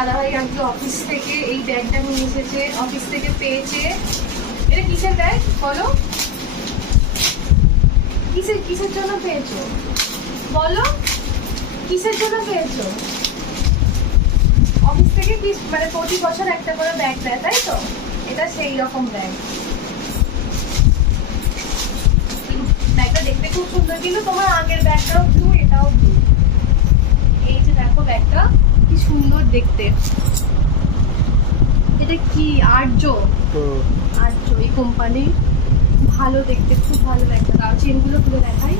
দাদাভাই আজকে অফিস থেকে এই ব্যাগটা নিয়ে এসেছে অফিস থেকে পেয়েছে। এটা কিসের ব্যাগ বলো। কিসের কিসের জন্য পেয়েছ? বলো। কিসের জন্য পেয়েছ? অফিস থেকে কি মানে প্রতি বছর একটা করে ব্যাগ দেয়, তাই তো? এটা সেই রকম ব্যাগ ব্যাগটা দেখতে খুব সুন্দর, কিন্তু তোমার আগের ব্যাগটাও ব্লু এটাও ব্লু এই যে দেখো ব্যাগটা কি সুন্দর দেখতে। এটা কি? আর্য? আর্য এই কোম্পানি ভালো দেখতে খুব ভালো ব্যাগটা তার চেনগুলো তুলে দেখাই।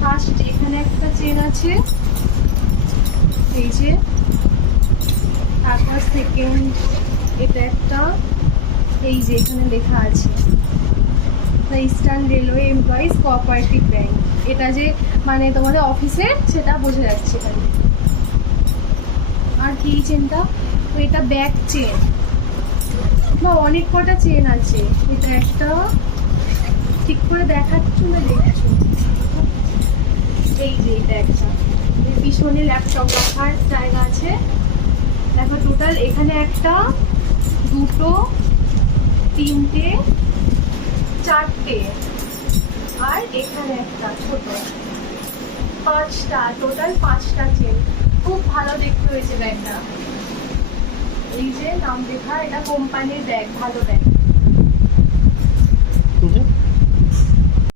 ফার্স্ট এখানে একটা চেন আছে। এই যে। তারপর সেকেন্ড এটা একটা। এই যে এখানে লেখা আছে। The eastern railway employees cooperative bank এটা যে মানে তোমাদের অফিসে সেটা বোঝা যাচ্ছে এখানে। এই চেনটা তো এটা ব্যাক চেন বা অনেক কটা চেন আছে। এটা একটা, ঠিক করে দেখাচ্ছ না দেখছ? এই যে এটা একটা। পিছনে ল্যাপটপ রাখার জায়গা আছে। দেখো টোটাল এখানে একটা, দুটো, তিনটে, চারটে। আর এখানে একটা ছোট। পাঁচটা টোটাল পাঁচটা চেন খুব ভালো দেখতে হয়েছে ব্যাগটা। এই যে নাম লেখা এটা কোম্পানির ব্যাগ ভালো ব্যাগ।